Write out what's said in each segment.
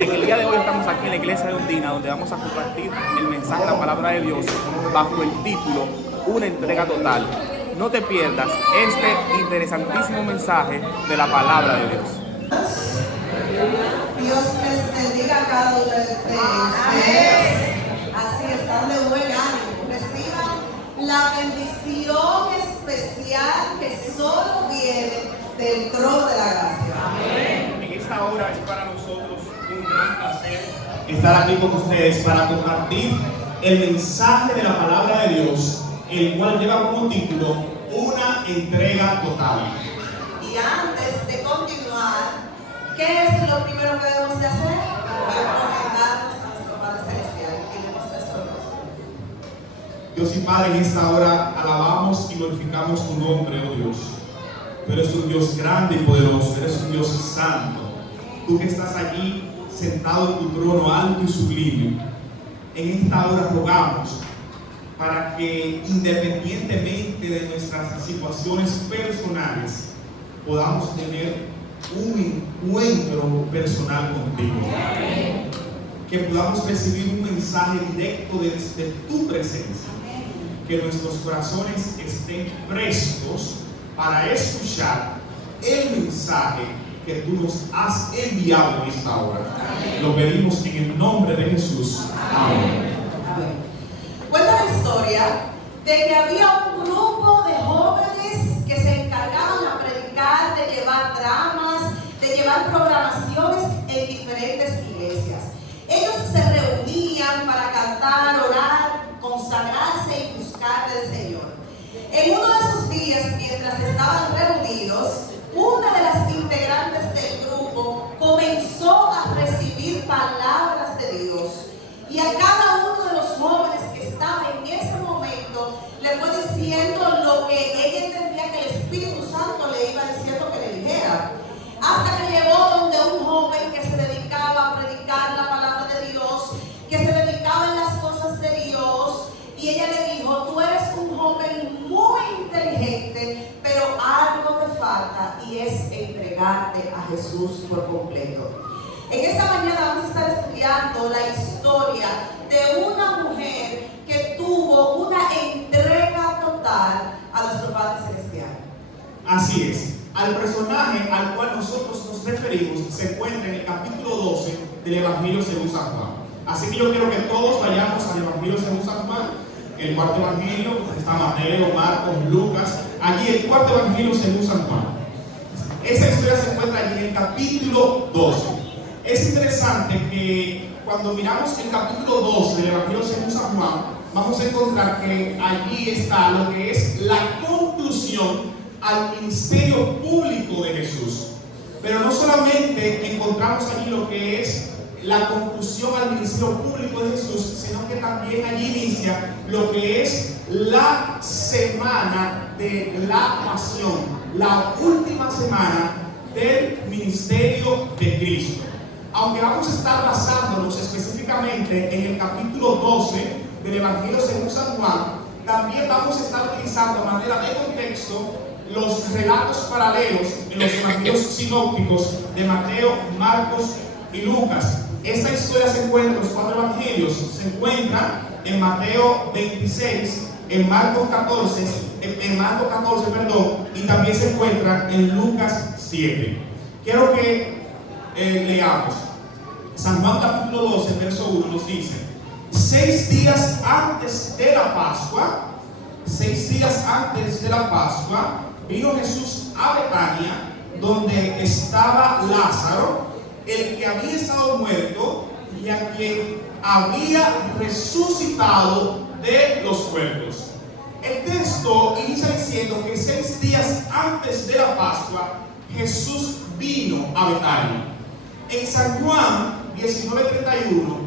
En el día de hoy estamos aquí en la iglesia de Ondina, donde vamos a compartir el mensaje de la palabra de Dios bajo el título Una entrega total. No te pierdas este interesantísimo mensaje de la palabra de Dios. Dios les bendiga a cada uno de ustedes. Así están de buen ánimo. Reciban la bendición especial que solo viene del trono de la gracia. En esta hora es para nosotros un gran placer estar aquí con ustedes para compartir el mensaje de la palabra de Dios, el cual lleva como título Una entrega total. Y antes de continuar, ¿qué es lo primero que debemos de hacer? Encomendarnos a nuestro Padre Celestial y demos nuestro rostro. Dios y Padre, en esta hora alabamos y glorificamos tu nombre, oh Dios. Tú eres un Dios grande y poderoso, eres un Dios santo. Tú que estás allí sentado en tu trono alto y sublime, en esta hora rogamos para que independientemente de nuestras situaciones personales podamos tener un encuentro personal contigo. Que podamos recibir un mensaje directo desde tu presencia. Que nuestros corazones estén prestos para escuchar el mensaje que tú nos has enviado en esta hora. Lo pedimos en el nombre de Jesús. Amén. Cuenta la historia de que había un grupo de jóvenes que se encargaban de predicar, de llevar dramas, de llevar programaciones en diferentes iglesias. Ellos se reunían para cantar, orar, consagrarse y buscar al Señor. En uno de esos días, mientras estaban reunidos, una de las integrantes del grupo comenzó a recibir palabras de Dios. Y a cada uno de los jóvenes que estaba en ese momento le fue diciendo lo que ella entendía que el Espíritu Santo le iba diciendo que le dijera. Hasta que llegó donde un joven que se dedicaba a predicar la palabra de Dios, que se dedicaba en las cosas de Dios, y ella le dijo: tú eres un joven muy inteligente, pero algo te falta y es entregarte a Jesús por completo. En esta mañana vamos a estar estudiando la historia de una mujer que tuvo una entrega total a nuestro Padre Celestial. Así es. Al personaje al cual nosotros nos referimos se encuentra en el capítulo 12 del Evangelio según San Juan. Así que yo quiero que todos vayamos al Evangelio según San Juan. El cuarto Evangelio está Mateo, Marcos, Lucas. Allí el cuarto Evangelio según San Juan. Esa historia se encuentra allí en el capítulo 12. Es interesante que cuando miramos el capítulo 12 del Evangelio según San Juan, vamos a encontrar que allí está lo que es la conclusión al ministerio público de Jesús. Pero no solamente encontramos allí lo que es la conclusión al ministerio público de Jesús, sino que también allí inicia lo que es la semana de la pasión, la última semana del ministerio de Cristo. Aunque vamos a estar basándonos específicamente en el capítulo 12 del Evangelio según San Juan, también vamos a estar utilizando a manera de contexto los relatos paralelos en los evangelios sinópticos de Mateo, Marcos y Lucas. Esta historia se encuentra en los cuatro evangelios, se encuentra en Mateo 26, en Marcos 14, y también se encuentra en Lucas 7. Quiero que leamos. San Juan capítulo 12, verso 1 nos dice: 6 días antes de la Pascua, vino Jesús a Betania, donde estaba Lázaro, el que había estado muerto y a quien había resucitado de los muertos. El texto inicia diciendo que 6 días antes de la Pascua, Jesús vino a Betania. En San Juan 19:31,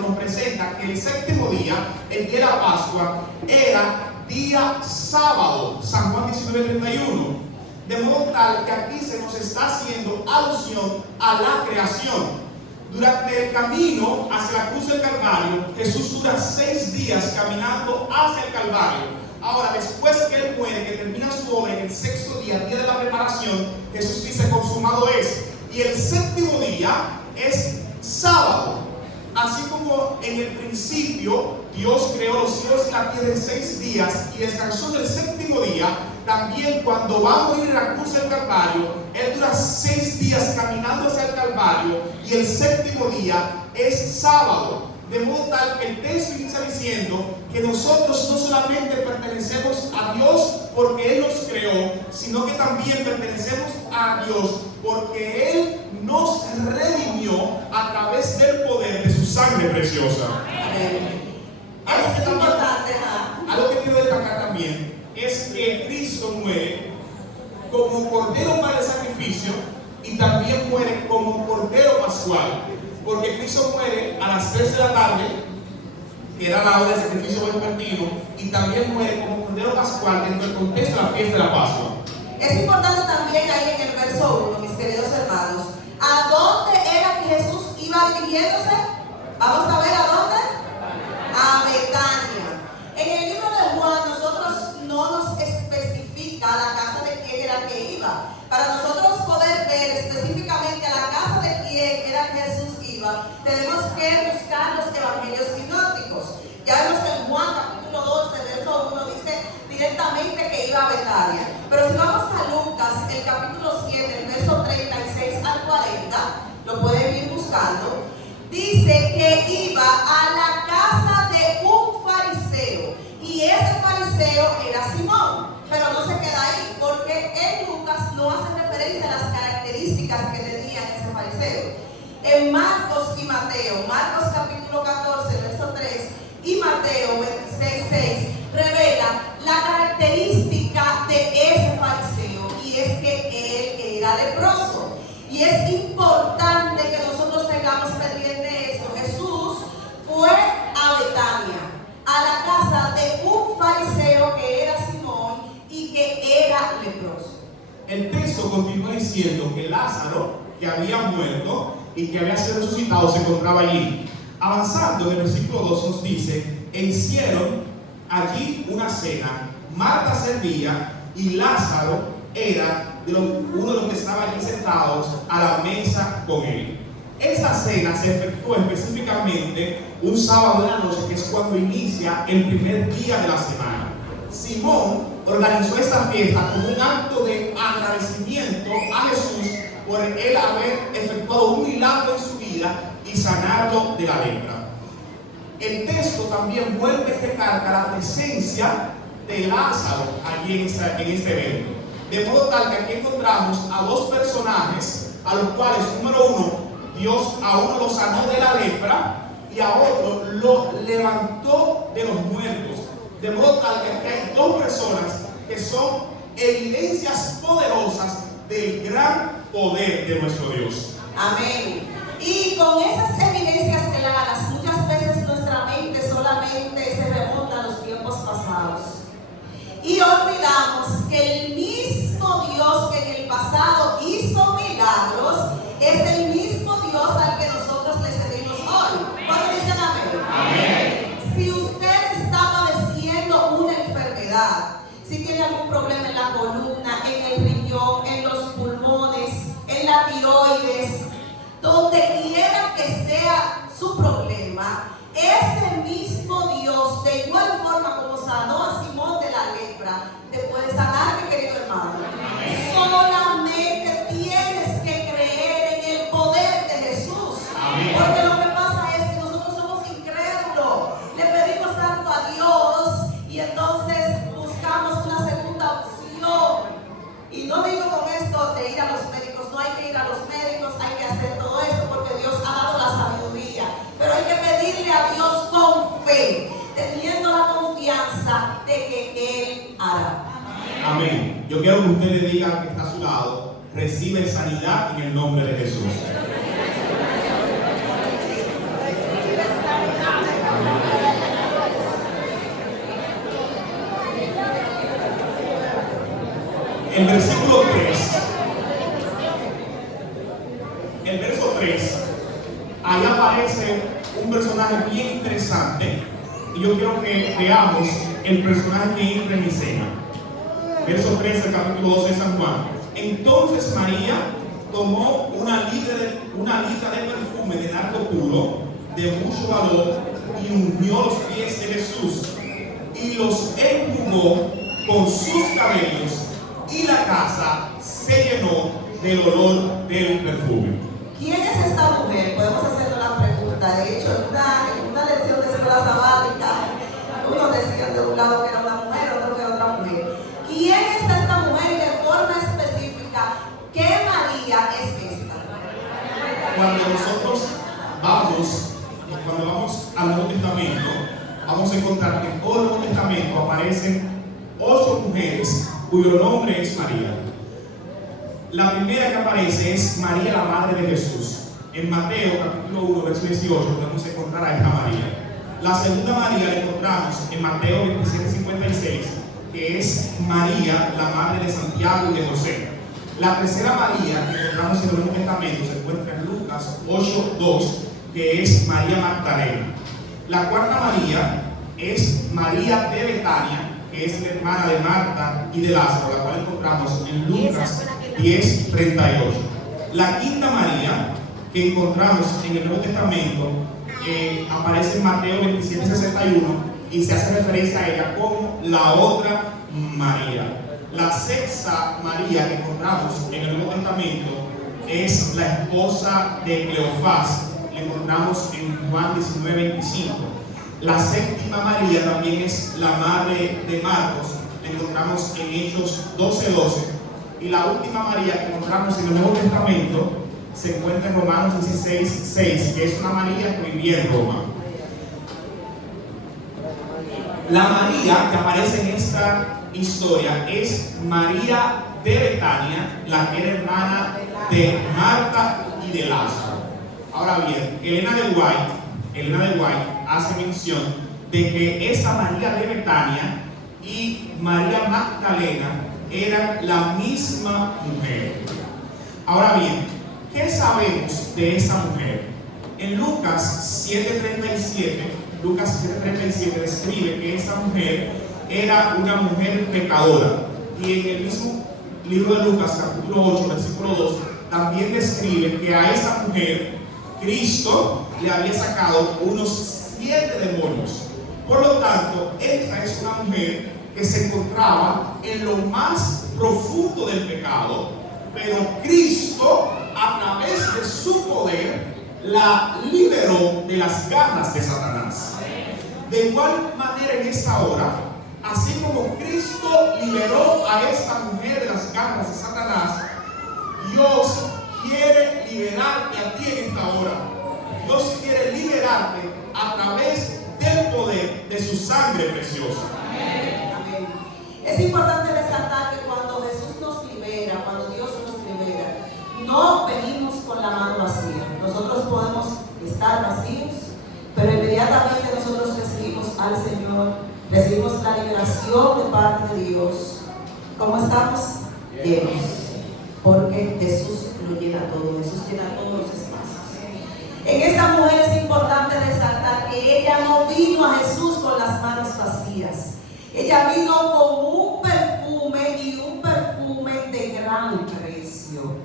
nos presenta que el séptimo día, el día de la Pascua, era día sábado. San Juan 19:31. De modo tal que aquí se nos está haciendo alusión a la creación. Durante el camino hacia la cruz del Calvario, Jesús dura 6 días caminando hacia el Calvario. Ahora, después que Él muere, que termina su obra en el 6.º día, día de la preparación, Jesús dice: consumado es. Y el 7.º día, es sábado. Así como en el principio Dios creó los cielos y la tierra en 6 días y descansó en el séptimo día, también cuando va a morir en la cruz del Calvario, Él dura 6 días caminando hacia el Calvario y el séptimo día es sábado. De modo tal que el texto inicia diciendo que nosotros no solamente pertenecemos a Dios porque Él nos creó, sino que también pertenecemos a Dios porque Él nos redimió a través del poder de su sangre preciosa. Es importante, algo que quiero destacar también es que Cristo muere como cordero para el sacrificio y también muere como cordero pascual. Porque Cristo muere a las 3 de la tarde, que era la hora del sacrificio vespertino, y también muere como cordero pascual dentro del contexto de la fiesta de la Pascua. Es importante también ahí en el verso 1, mis queridos hermanos, ¿a dónde era que Jesús iba dirigiéndose? Vamos a ver a dónde. A Betania. En el libro de Juan nosotros no nos especifica a la casa de quién era que iba. Para nosotros poder ver específicamente a la casa de quién era que Jesús iba, tenemos que buscar los evangelios sinópticos. Ya vemos que en Juan capítulo 12, verso 1 dice directamente que iba a Betania. Pero si vamos a Lucas, el capítulo 7, el verso 36 al 40, lo pueden ir buscando, dice que iba a la casa de un fariseo. Y ese fariseo era Simón. Pero no se queda ahí, porque en Lucas no hace referencia a las características que tenía ese fariseo. En Marcos y Mateo, Marcos capítulo 14, verso 3, y Mateo 26, 6, revela la característica de ese fariseo, y es que él era leproso. Y es importante que nosotros tengamos pendiente eso. Jesús fue a Betania, a la casa de un fariseo que era Simón y que era leproso. El texto continúa diciendo que Lázaro, que había muerto y que había sido resucitado, se encontraba allí. Avanzando en el versículo 2 nos dice: e hicieron allí una cena. Marta servía y Lázaro era uno de los que estaban allí sentados a la mesa con él. Esa cena se efectuó específicamente un sábado de la noche, que es cuando inicia el primer día de la semana. Simón organizó esta fiesta como un acto de agradecimiento a Jesús por él haber efectuado un milagro en su vida y sanarlo de la lepra. El texto también vuelve a recalcar la presencia de Lázaro allí en este evento. De modo tal que aquí encontramos a 2 personajes a los cuales, número 1, Dios a uno lo sanó de la lepra y a otro lo levantó de los muertos. De modo tal que aquí hay 2 personas que son evidencias poderosas del gran poder de nuestro Dios. Amén. Y con esas evidencias claras, muchas veces nuestra mente solamente se remonta a los tiempos pasados. Y olvidamos que el mismo Dios que en el pasado hizo milagros es el mismo Dios al que nosotros le servimos hoy. ¿Cuántos dicen amén? Amén. Si usted está padeciendo una enfermedad, si tiene algún problema en la columna, en el riñón, en los pulmones, en la tiroides, donde quiera que sea su problema, ese mismo Dios, de igual forma como sanó a Simón de la lepra, te puede sanar, mi querido hermano. Amén. Solamente tienes que creer en el poder de Jesús. Amén. Porque lo que pasa es que nosotros somos incrédulos. Le pedimos tanto a Dios y entonces buscamos una segunda opción. Y no digo con esto de ir a los médicos, no hay que ir a los médicos, hay que hacer todo esto porque Dios ha dado la sabiduría. Pero hay que pedirle a Dios con fe, teniendo la confianza de que Él hará. Amén. Yo quiero que usted le diga al que está a su lado: recibe sanidad en el nombre de Jesús. El versículo 3, el verso 3, ahí aparece un personaje bien interesante y yo quiero que veamos el personaje que entra en escena. Verso 3 del capítulo 12 de San Juan. Entonces María tomó una libra de perfume de nardo puro, de mucho valor, y ungió los pies de Jesús, y los enjugó con sus cabellos, y la casa se llenó del olor del perfume. ¿Quién es esta mujer? Podemos hacerle la pregunta. De hecho, en una lección de escuela sabática, unos decían de un lado que era una mujer, otro que era otra mujer. ¿Quién es esta mujer y de forma específica qué María es esta? Cuando nosotros vamos al Nuevo Testamento, vamos a encontrar que en todo el Nuevo Testamento aparecen 8 mujeres cuyo nombre es María. La primera que aparece es María, la madre de Jesús. En Mateo capítulo 1, verso 18, podemos encontrar a esta María. La segunda María la encontramos en Mateo 27:56, que es María, la madre de Santiago y de José. La tercera María que encontramos en el Nuevo Testamento se encuentra en Lucas 8:2, que es María Magdalena. La cuarta María es María de Betania, que es la hermana de Marta y de Lázaro, la cual encontramos en Lucas 10:38. La quinta María que encontramos en el Nuevo Testamento aparece en Mateo 27:61 y se hace referencia a ella como la otra María. La sexta María que encontramos en el Nuevo Testamento es la esposa de Cleofás. La encontramos en Juan 19:25. La séptima María también es la madre de Marcos. La encontramos en Hechos 12:12. Y la última María que encontramos en el Nuevo Testamento se encuentra en Romanos 16:6, que es una María que vivía en Roma. La María que aparece en esta historia es María de Betania, la que era hermana de Marta y de Lázaro. Ahora bien, Elena de White hace mención de que esa María de Betania y María Magdalena eran la misma mujer. Ahora bien, ¿qué sabemos de esa mujer? En Lucas 7:37 describe que esa mujer era una mujer pecadora. Y en el mismo libro de Lucas, capítulo 8, versículo 2, también describe que a esa mujer Cristo le había sacado unos 7 demonios. Por lo tanto, esta es una mujer que se encontraba en lo más profundo del pecado, pero Cristo, a través de su poder, la liberó de las garras de Satanás. De igual manera, en esta hora, así como Cristo liberó a esta mujer de las garras de Satanás, Dios quiere liberarte a ti en esta hora. Dios quiere liberarte a través del poder de su sangre preciosa. Amén. Es importante resaltar que cuando Jesús nos libera, cuando Dios nos libera, no venimos con la mano vacía. Nosotros podemos estar vacíos, pero inmediatamente nosotros recibimos al Señor, recibimos la liberación de parte de Dios. ¿Cómo estamos? Llenos. Porque Jesús lo llena todo, Jesús llena todos los espacios. En esta mujer es importante resaltar que ella no vino a Jesús con las manos vacías. Ella vino con un perfume y un perfume de gran precio.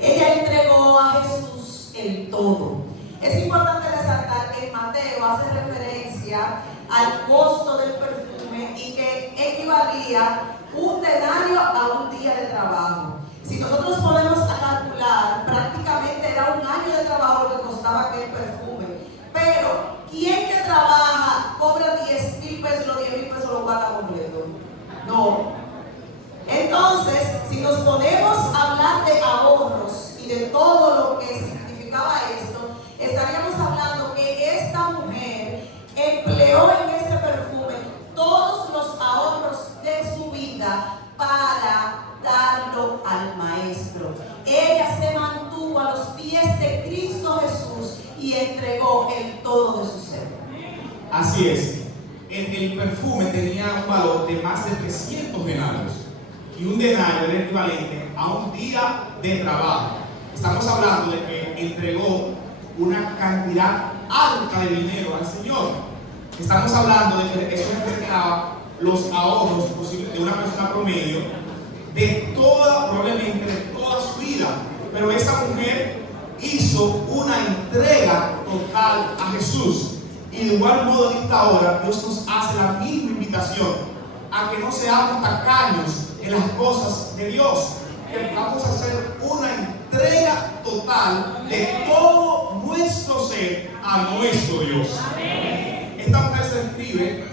Ella entregó a Jesús el todo. Es importante resaltar que Mateo hace referencia al costo del perfume y que equivalía un denario a un día de trabajo. Si nosotros podemos calcular, prácticamente era un año de trabajo lo que costaba aquel perfume. Pero, ¿quién que trabaja cobra 10,000 pesos, los 10,000 pesos lo paga completo? No. Entonces, si nos ponemos a hablar de ahorros y de todo lo que significaba esto, estaríamos hablando que esta mujer empleó en este perfume todos los ahorros de su vida para darlo al Maestro. Ella se mantuvo a los pies de Cristo Jesús y entregó el todo de su ser. Así es. El perfume tenía un valor de más de 300 denarios. Y un denario era equivalente a un día de trabajo. Estamos hablando de que entregó una cantidad alta de dinero al Señor. Estamos hablando de que eso representaba los ahorros posibles de una persona promedio probablemente de toda su vida. Pero esta igual modo en esta hora Dios nos hace la misma invitación a que no seamos tacaños en las cosas de Dios, que vamos a hacer una entrega total de todo nuestro ser a nuestro Dios. Esta mujer se describe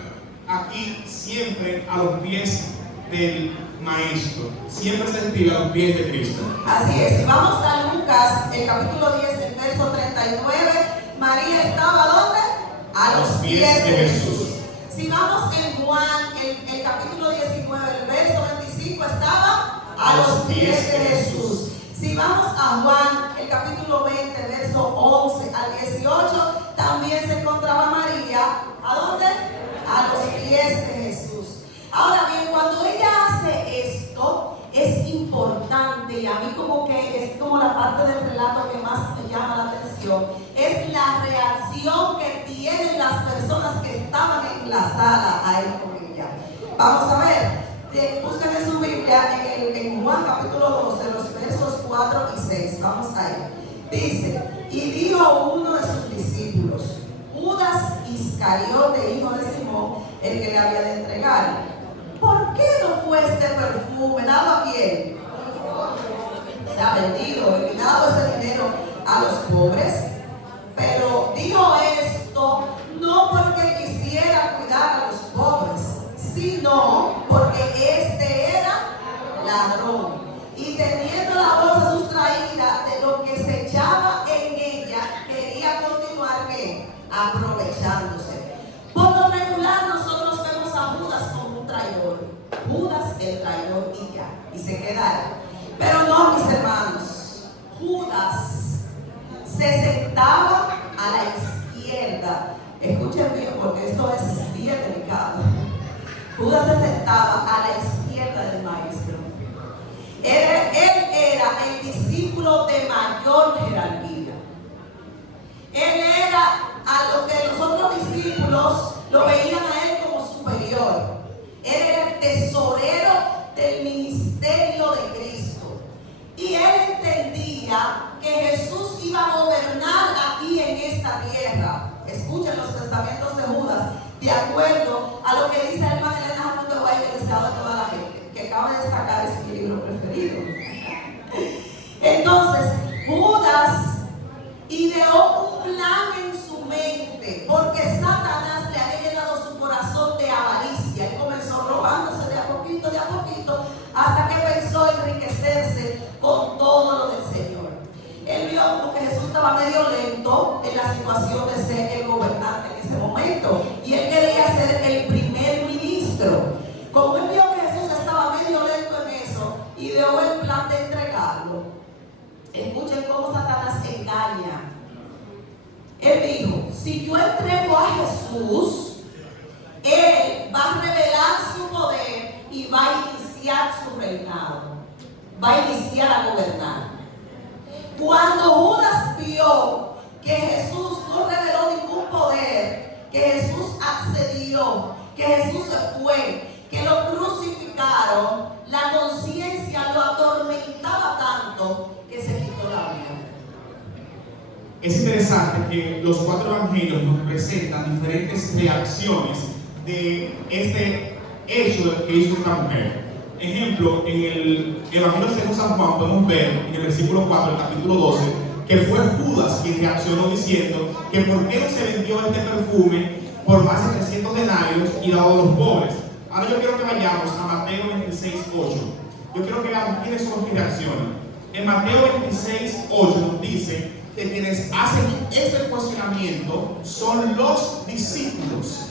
aquí siempre a los pies del Maestro, siempre se describe a los pies de Cristo. Así es, si vamos a Lucas, el capítulo 10, el verso 39, María estaba ¿dónde? A los pies de Jesús. Si vamos en Juan, el capítulo 19, el verso 25, estaba a los pies de Jesús. Si vamos a Juan, el capítulo 20, verso 11 al 18, también se encontraba María, ¿a dónde? A los pies de Jesús. Ahora bien, cuando ella hace esto, es importante, y a mí como que es como la parte del relato que más me llama la atención, es la reacción que tienen las personas que estaban en la sala a ir con ella. Vamos a ver, busquen en su Biblia en Juan capítulo 12, los versos 4 y 6, vamos a ir. Dice, y dijo uno de sus discípulos, Judas Iscariote, hijo de Simón, el que le había de entregar, ¿por qué no fue este perfume dado a quién? Se ha vendido, y dado ese dinero a los pobres. Pero dijo esto no porque quisiera cuidar a los pobres, sino porque este era ladrón. Y teniendo la bolsa sustraída de lo que se echaba en ella, quería continuar ¿qué? Aprovechándose. Por lo regular nosotros vemos a Judas como un traidor. Judas el traidor y ya, y se queda. Pero no, mis hermanos, Judas se sentaba a la izquierda. Escuchen bien porque esto es bien delicado. Judas se sentaba a la izquierda del Maestro. Él era el discípulo de mayor jerarquía. Él era a lo que los otros discípulos lo veían a él como superior. Él era el tesorero del ministerio de Cristo. Y él entendía que Jesús iba a gobernar aquí en esta tierra. Escuchen los pensamientos de Judas, de acuerdo a lo que dice el hermano Elena Jamundo de Guay, el deseado de toda la gente, que acaba de destacar, es mi libro preferido. Entonces, Judas ideó un plan en su mente, porque Satanás le había llenado su corazón de avaricia. Él comenzó robándose de a poquito, hasta que pensó enriquecerse con todo lo del Señor. Él vio como que Jesús estaba medio lento en la situación de ser el gobernante en ese momento, y él quería ser el primer ministro. Como él vio que Jesús estaba medio lento en eso, ideó el plan de entregarlo. Escuchen cómo Satanás engaña. Él dijo, si yo entrego a Jesús, Él va a revelar su poder y va a iniciar su reinado. Va a iniciar a gobernar. Cuando Judas vio que Jesús no reveló ningún poder, que Jesús accedió, que Jesús se fue, que lo crucificaron, la conciencia lo atormentaba tanto que se quitó la vida. Es interesante que los 4 evangelios nos presentan diferentes reacciones de este hecho que hizo esta mujer. Ejemplo, en el Evangelio según San Juan podemos ver en el versículo 4 del capítulo 12 que fue Judas quien reaccionó diciendo que por qué no se vendió este perfume por más de 300 denarios y dado a los pobres. Ahora yo quiero que vayamos a Mateo 26:8. Yo quiero que veamos quiénes son los que reaccionan. En Mateo 26:8 nos dice que quienes hacen este cuestionamiento son los discípulos.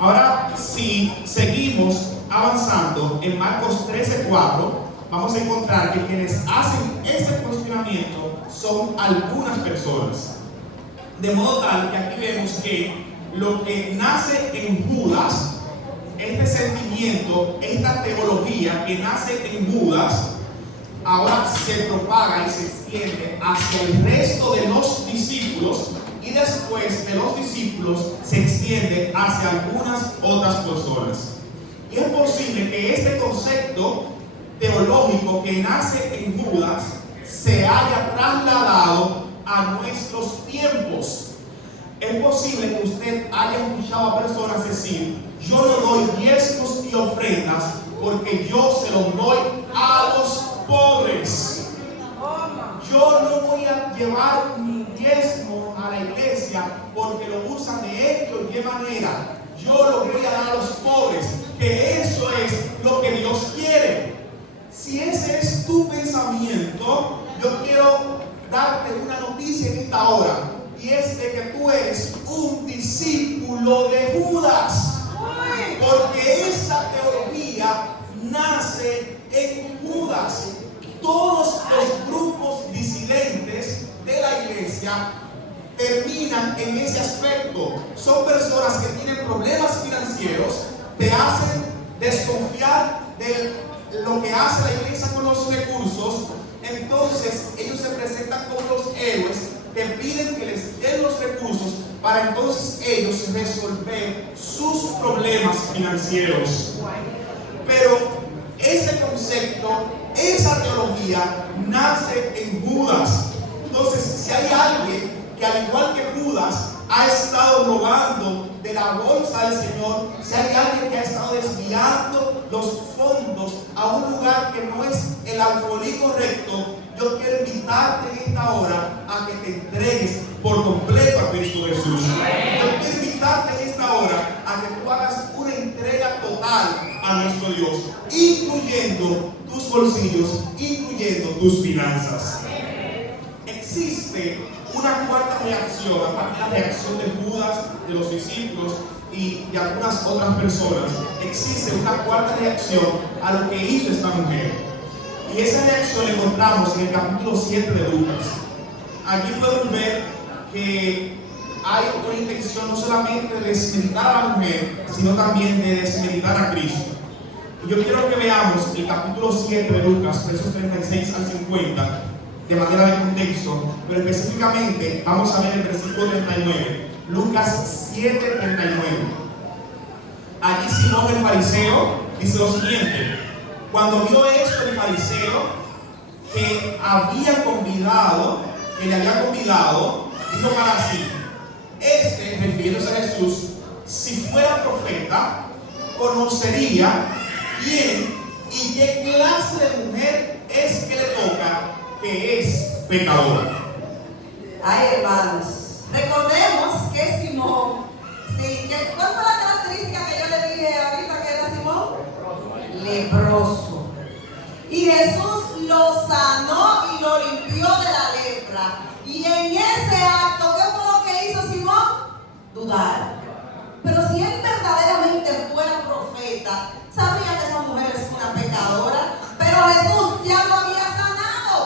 Ahora, si seguimos avanzando en Marcos 13:4, vamos a encontrar que quienes hacen este cuestionamiento son algunas personas. De modo tal que aquí vemos que lo que nace en Judas, este sentimiento, esta teología que nace en Judas, ahora se propaga y se extiende hacia el resto de los discípulos, y después de los discípulos se extiende hacia algunas otras personas. Y es posible que este concepto teológico que nace en Judas se haya trasladado a nuestros tiempos. Es posible que usted haya escuchado a personas decir: yo no doy diezmos y ofrendas porque yo se los doy a los pobres. Yo no voy a llevar mi diezmo a la iglesia porque lo usan de X o Y manera. Yo lo voy a dar a los pobres, que eso es lo que Dios quiere. Si ese es tu pensamiento, yo quiero darte una noticia en esta hora, y es de que tú eres un discípulo de Judas, porque esa teología nace en Judas. Todos los grupos disidentes de la iglesia terminan en ese aspecto. Son personas que tienen problemas financieros, te hacen desconfiar de lo que hace la iglesia con los recursos. Entonces ellos se presentan como los héroes, te piden que les den los recursos para entonces ellos resolver sus problemas financieros. Pero ese concepto, esa teología nace en Judas. Entonces, si hay alguien que al igual que Judas ha estado robando de la bolsa del Señor, si hay alguien que ha estado desviando los fondos a un lugar que no es el alfolí correcto, yo quiero invitarte en esta hora a que te entregues por completo a Cristo Jesús. Yo quiero invitarte en esta hora a que tú hagas una entrega total a nuestro Dios, incluyendo tus bolsillos, incluyendo tus finanzas. Existe una cuarta reacción, aparte de la reacción de Judas, de los discípulos y de algunas otras personas. Existe una cuarta reacción a lo que hizo esta mujer, y esa reacción la encontramos en el capítulo 7 de Lucas. Aquí podemos ver que hay una intención no solamente de desmeritar a la mujer, sino también de desmeritar a Cristo. Y yo quiero que veamos el capítulo 7 de Lucas, versos 36 al 50, de manera de contexto, pero específicamente vamos a ver el versículo 39, Lucas 7, 39. Allí Simón el fariseo dice lo siguiente: cuando vio esto el fariseo que le había convidado, dijo para sí: este, refiriéndose a Jesús, si fuera profeta, conocería quién y qué clase de mujer es que le toca, que es pecadora. Ay, hermanos, recordemos que Simón, ¿cuál fue la característica que yo le dije ahorita que era Simón? Leproso. Y Jesús lo sanó y lo limpió de la lepra. Y en ese acto, ¿qué fue lo que hizo Simón? Dudar. Pero si él verdaderamente fuera profeta, sabría que esa mujer es una pecadora. Pero Jesús ya lo había sanado.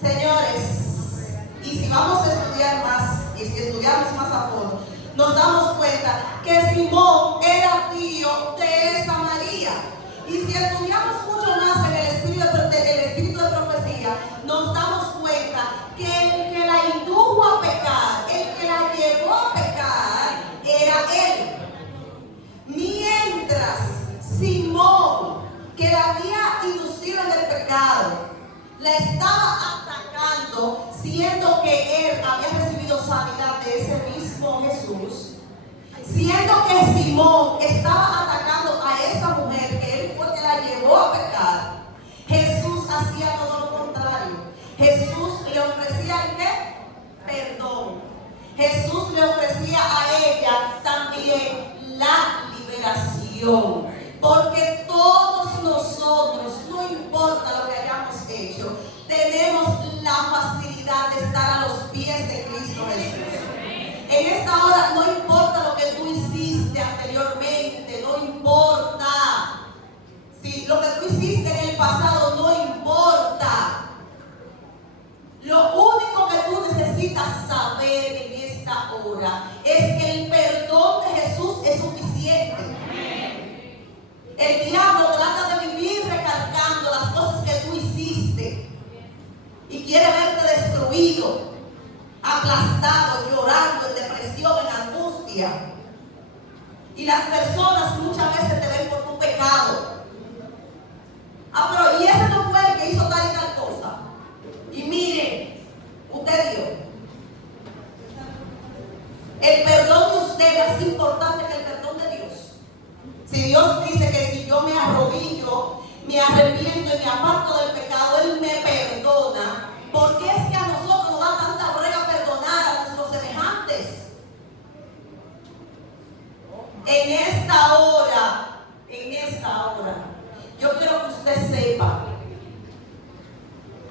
Señores, y si vamos a estudiar más, y si estudiamos más a fondo, nos damos cuenta que Simón era tío de esa María. Y si estudiamos mucho más en el espíritu de profecía, nos damos cuenta que el que la indujo a pecar, el que la llevó a pecar, era él. Mientras Simón, que la había inducido en el pecado, la estaba atacando, siendo que él había recibido sanidad de ese mismo Jesús, siendo que Simón estaba atacando a esa mujer que él fue que la llevó a pecar, Jesús hacía todo lo contrario. Jesús le ofrecía el ¿qué? Perdón. Jesús le ofrecía a ella también la liberación, porque todos nosotros, no importa lo que hayamos hecho, tenemos la facilidad de estar a los pies de Cristo Jesús. En esta hora no importa lo que tú hiciste anteriormente, no importa. Sí, lo que tú hiciste en el pasado no importa. Lo único que tú necesitas saber en esta hora es que el perdón de Jesús es suficiente. El me arrepiento y me aparto del pecado, Él me perdona. Porque es que a nosotros nos da tanta brega perdonar a nuestros semejantes. En esta hora, yo quiero que usted sepa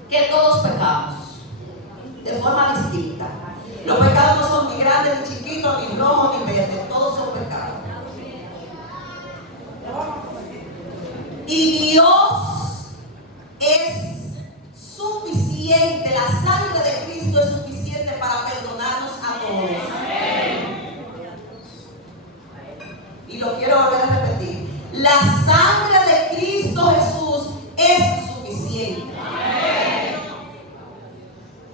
que todos pecamos de forma distinta. Los pecados no son ni grandes, ni chiquitos, ni rojos, ni verdes, todos son pecados. Y Dios es suficiente, la sangre de Cristo es suficiente para perdonarnos a todos. Y lo quiero volver a repetir. La sangre de Cristo Jesús es suficiente.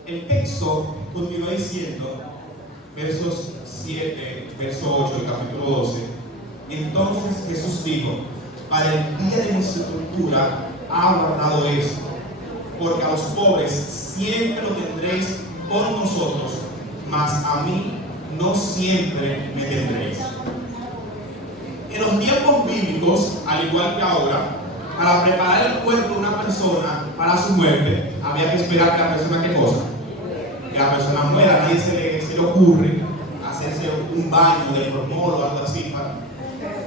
El texto continúa diciendo, versos 7, verso 8 del capítulo 12. Entonces Jesús dijo: para el día de mi sepultura ha guardado esto, porque a los pobres siempre lo tendréis con nosotros, mas a mí no siempre me tendréis. En los tiempos bíblicos, al igual que ahora, para preparar el cuerpo de una persona para su muerte, había que esperar que la persona, ¿qué cosa? Que la persona muera. A nadie se le ocurre hacerse un baño de formol o algo así.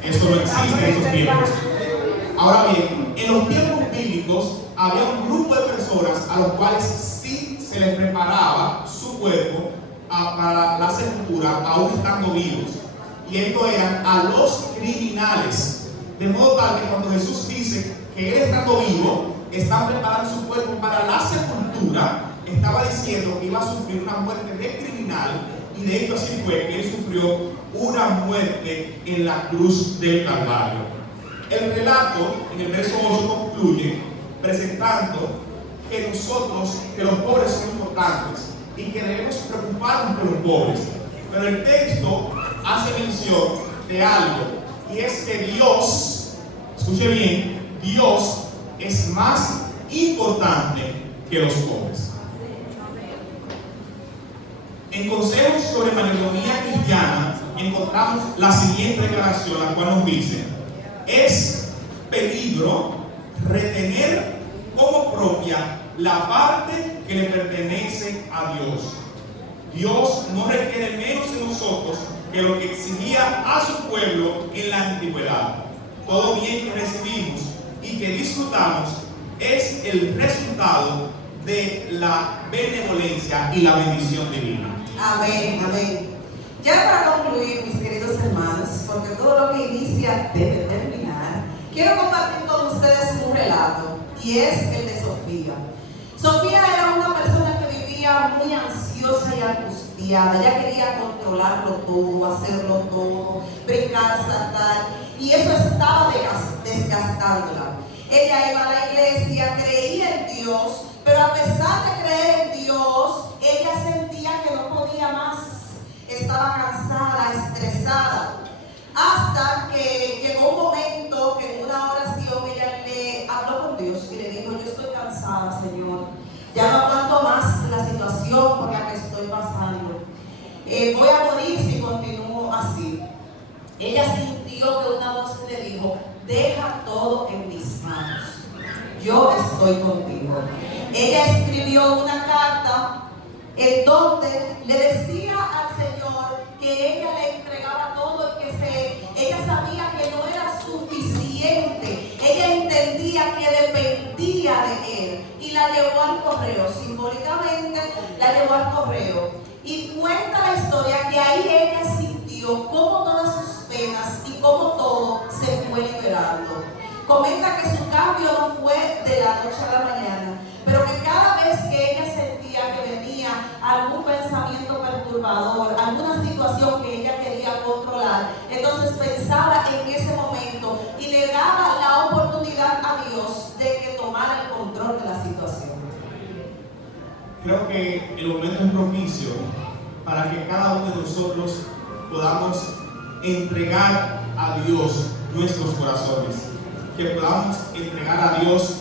Eso no existe en esos tiempos. Ahora bien, en los tiempos bíblicos había un grupo de personas a los cuales sí se les preparaba su cuerpo para la sepultura, aún estando vivos. Y estos eran a los criminales. De modo tal que cuando Jesús dice que Él estando vivo, está preparando su cuerpo para la sepultura, estaba diciendo que iba a sufrir una muerte de criminal. Y de hecho así fue, que Él sufrió una muerte en la cruz del Calvario. El relato en el verso 8 concluye presentando que nosotros, que los pobres son importantes y que debemos preocuparnos por los pobres. Pero el texto hace mención de algo, y es que Dios, escuche bien, Dios es más importante que los pobres. En Consejos sobre Mayordomía Cristiana encontramos la siguiente declaración, la cual nos dice: es peligro retener como propia la parte que le pertenece a Dios. Dios no requiere menos de nosotros que lo que exigía a su pueblo en la antigüedad. Todo bien que recibimos y que disfrutamos es el resultado de la benevolencia y la bendición divina. Amén, amén. Ya para concluir, mis queridos hermanos, porque todo lo que inicia debe terminar, quiero compartir con ustedes un relato, y es el de Sofía. Sofía era una persona que vivía muy ansiosa y angustiada. Ella quería controlarlo todo, hacerlo todo, brincar, saltar, y eso estaba desgastándola. Ella iba a la iglesia, creía en Dios, pero a pesar de creer en Dios, ella sentía que no podía más. Estaba cansada, estresada, hasta que llegó un momento que en una oración ella le habló con Dios y le dijo: yo estoy cansada, Señor, ya no aguanto más la situación por la que estoy pasando, voy a morir si continúo así. Ella sintió que una voz le dijo: deja todo en mis manos, yo estoy contigo. Ella escribió una carta en donde le decía al Señor que ella le entregaba todo y que ella sabía que no era suficiente. Ella entendía que dependía de Él y la llevó al correo, simbólicamente la llevó al correo. Y cuenta la historia que ahí ella sintió cómo todas sus penas y cómo todo se fue liberando. Comenta que su cambio no fue de la noche a la mañana, pero que cada vez que ella sentía que venía algún pensamiento perturbador, alguna situación que ella quería controlar, entonces pensaba en ese momento y le daba la oportunidad a Dios de que tomara el control de la situación. Creo que el momento es propicio para que cada uno de nosotros podamos entregar a Dios nuestros corazones, que podamos entregar a Dios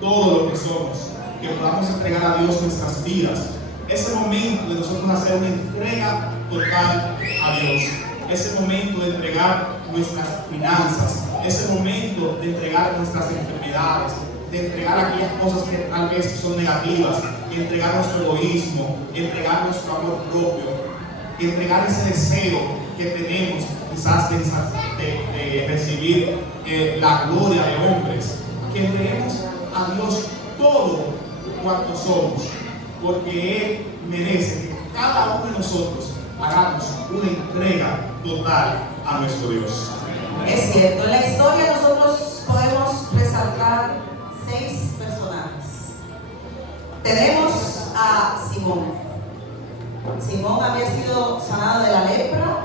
todo lo que somos, que podamos entregar a Dios nuestras vidas. Ese momento de nosotros hacer una entrega total a Dios, ese momento de entregar nuestras finanzas, ese momento de entregar nuestras enfermedades, de entregar aquellas cosas que tal vez son negativas, entregar nuestro egoísmo, entregar nuestro amor propio, entregar ese deseo que tenemos quizás de recibir la gloria de hombres, que entreguemos a Dios todo cuanto somos, porque Él merece que cada uno de nosotros hagamos una entrega total a nuestro Dios. Es cierto, en la historia nosotros podemos resaltar 6 personajes. Tenemos a Simón. Simón había sido sanado de la lepra,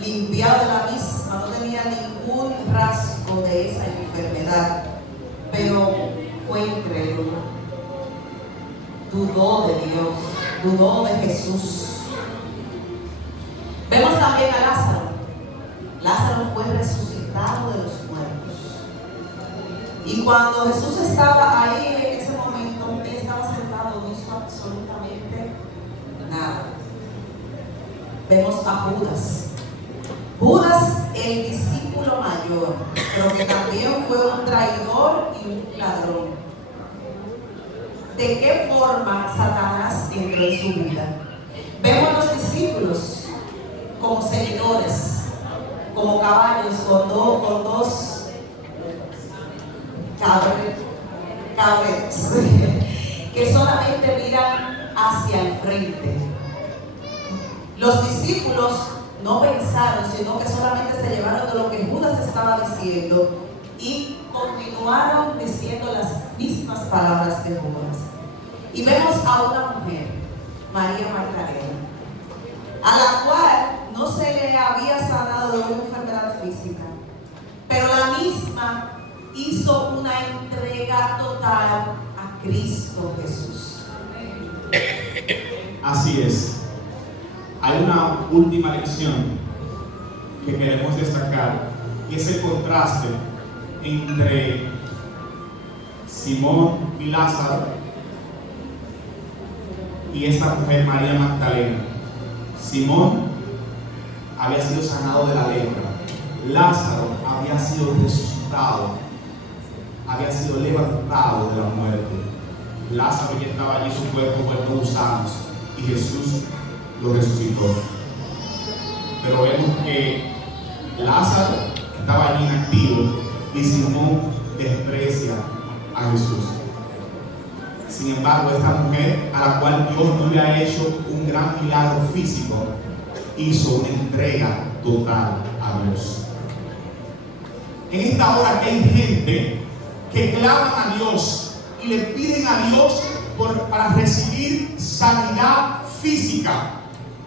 limpiado de la misma, no tenía ningún rasgo de esa enfermedad, pero fue incrédulo, dudó de Dios, dudó de Jesús. Vemos también a Lázaro. Lázaro fue resucitado de los muertos. Y cuando Jesús estaba ahí en ese momento, él estaba sentado, no hizo absolutamente nada. Vemos a Judas. Judas, el discípulo mayor, pero que también fue un traidor y un ladrón. ¿De qué forma Satanás entró en su vida? Vemos a los discípulos como seguidores, como caballos con dos cabretos que solamente miran hacia el frente. Los discípulos no pensaron, sino que solamente se llevaron de lo que Judas estaba diciendo y continuaron diciendo las mismas palabras que Judas. Y vemos a una mujer, María Magdalena, a la cual no se le había sanado de una enfermedad física, pero la misma hizo una entrega total a Cristo Jesús. Así es. Hay una última lección que queremos destacar y es el contraste entre Simón y Lázaro y esa mujer María Magdalena. Simón había sido sanado de la lepra. Lázaro había sido resucitado, había sido levantado de la muerte. Lázaro ya estaba allí, su cuerpo vuelto gusanos, y Jesús lo resucitó. Pero vemos que Lázaro estaba allí inactivo y Simón desprecia a Jesús. Sin embargo, esta mujer, a la cual Dios no le ha hecho un gran milagro físico, hizo una entrega total a Dios. En esta hora que hay gente que claman a Dios y le piden a Dios para recibir sanidad física.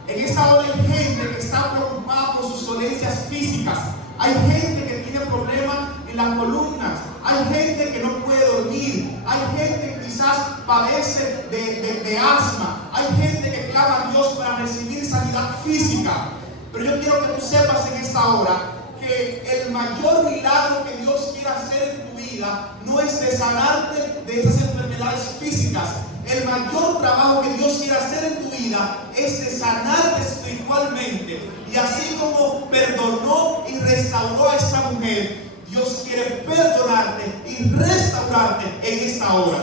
En esta hora hay gente que está preocupada por sus dolencias físicas. Hay gente que tiene problemas en las columnas. Hay gente que no puede dormir. Hay gente que quizás padece de asma. Hay gente que clama a Dios para recibir sanidad física. Pero yo quiero que tú sepas en esta hora que el mayor milagro que Dios quiere hacer en tu vida no es de sanarte de esas enfermedades físicas. El mayor trabajo que Dios quiere hacer en tu vida es de sanarte espiritualmente. Y así como perdonó y restauró a esta mujer, Dios quiere perdonarte y restaurarte en esta hora.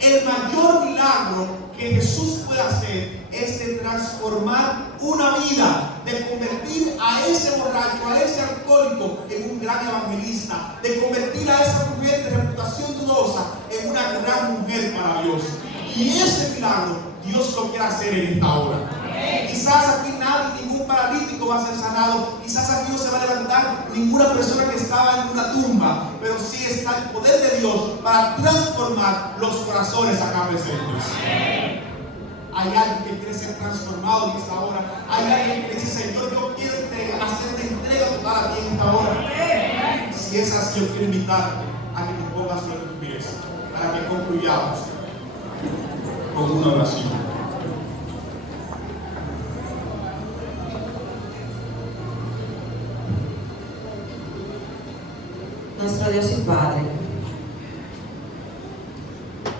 El mayor milagro que Jesús puede hacer es de transformar una vida, de convertir a ese borracho, a ese alcohólico en un gran evangelista, de convertir a esa mujer de reputación dudosa en una gran mujer para Dios. Y ese milagro Dios lo quiere hacer en esta hora. Quizás aquí ningún paralítico va a ser sanado, quizás aquí no se va a levantar ninguna persona que estaba en una tumba, pero sí está el poder de Dios para transformar los corazones acá presentes. Hay alguien que quiere ser transformado en esta hora. Hay alguien que dice: Señor, yo quiero hacer una entrega total a ti en esta hora. Si es así, yo quiero invitarte a que te pongas sobre tus pies para que concluyamos con una oración. Nuestro Dios y Padre,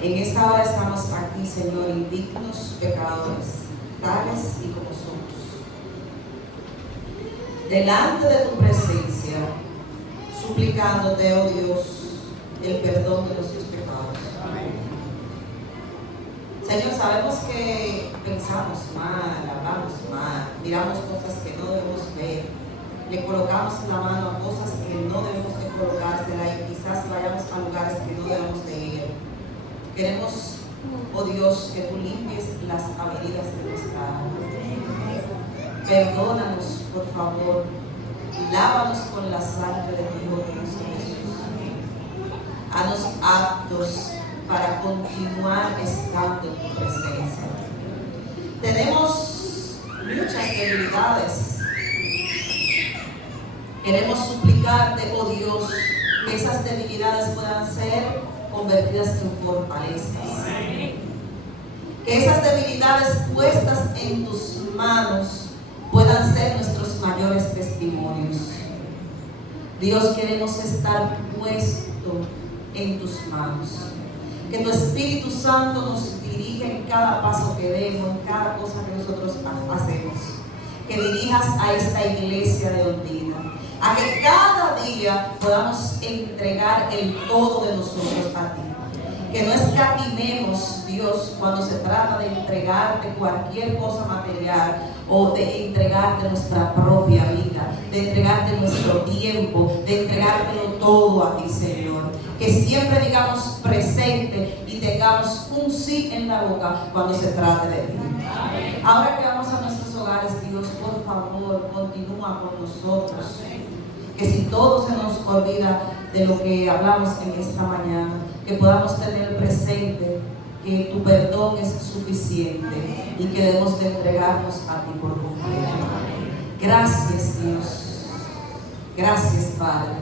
en esta hora estamos aquí, Señor, indignos pecadores, tales y como somos. delante de tu presencia, suplicándote, oh Dios, el perdón de nuestros pecados. Señor, sabemos que pensamos mal, hablamos mal, miramos cosas que no debemos ver, le colocamos la mano a cosas que no debemos de colocársela y quizás vayamos a lugares que no debemos de ir. Queremos, oh Dios, que tú limpies las avenidas de nuestra alma. Perdónanos, por favor, lávanos con la sangre de tu Hijo Cristo Jesús. Haznos aptos para continuar estando en tu presencia. Tenemos muchas debilidades. Queremos suplicarte, oh Dios, que esas debilidades puedan ser convertidas en fortalezas. Que esas debilidades puestas en tus manos puedan ser nuestros mayores testimonios. Dios, queremos estar puestos en tus manos. Que tu Espíritu Santo nos dirija en cada paso que demos, en cada cosa que nosotros hacemos. Que dirijas a esta iglesia de Ondina, a que cada día podamos entregar el todo de nosotros a ti. Que no escatimemos, Dios, cuando se trata de entregarte cualquier cosa material o de entregarte nuestra propia vida, de entregarte nuestro tiempo, de entregártelo todo a ti, Señor. Que siempre digamos presente y tengamos un sí en la boca cuando se trate de ti. Ahora que vamos a nuestros hogares, Dios, por favor, continúa con nosotros. Que si todo se nos olvida de lo que hablamos en esta mañana, que podamos tener presente que tu perdón es suficiente y que debemos de entregarnos a ti por completo. Gracias, Dios. Gracias, Padre.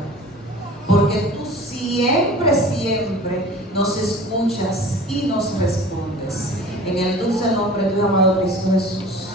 Porque tú siempre, siempre nos escuchas y nos respondes. En el dulce nombre de tu amado Cristo Jesús.